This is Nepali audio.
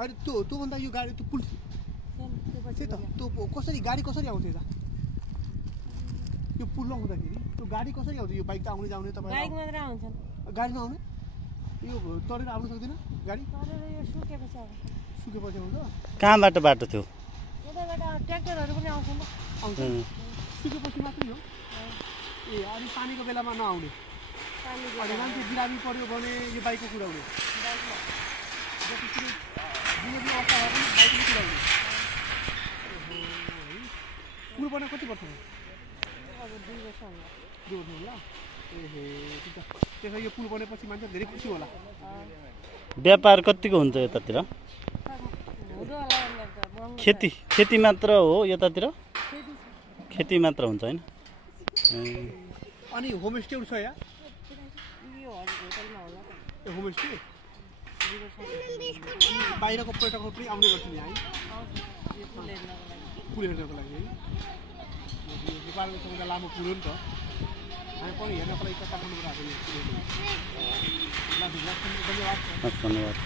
होइन त्यो भन्दा यो गाडी त्यो पुल त्यही त त्यो कसरी गाडी कसरी आउँछ यता यो पुल नहुँदाखेरि त्यो गाडी कसरी आउँछ यो बाइक त आउने जाउने तपाईँ बाइक मात्र आउँछ गाडी नआउने यो तरेर आउनु सक्दैन गाडी यो सुकेपछि आउँछ कहाँबाट बाटो थियो यताबाट ट्र्याक्टरहरू पनि आउँछ नि आउँछ सुकेपछि मात्रै हो ए अनि पानीको बेलामा नआउने अनि मान्छे बिरामी पर्यो भने यो बाइकको कुराउने पुल बना कति वर्ष अब 2 वर्ष होला त्यसो यो पुल बनेपछि मान्छे धेरै खुसी होला व्यापार कतिको हुन्छ यतातिर खेती मात्र हो यतातिर खेती मात्र हुन्छ हैन अनि होमस्टेहरू छ यहाँ होमस्टे बाहिरको पर्यटकहरू पनि आउने गर्छन् यहाँ है पुल हेर्नको लागि है नेपालको सबैभन्दा लामो पुल हो नि त हामी पनि हेर्नको लागि कता पुलबाट आएको धन्यवाद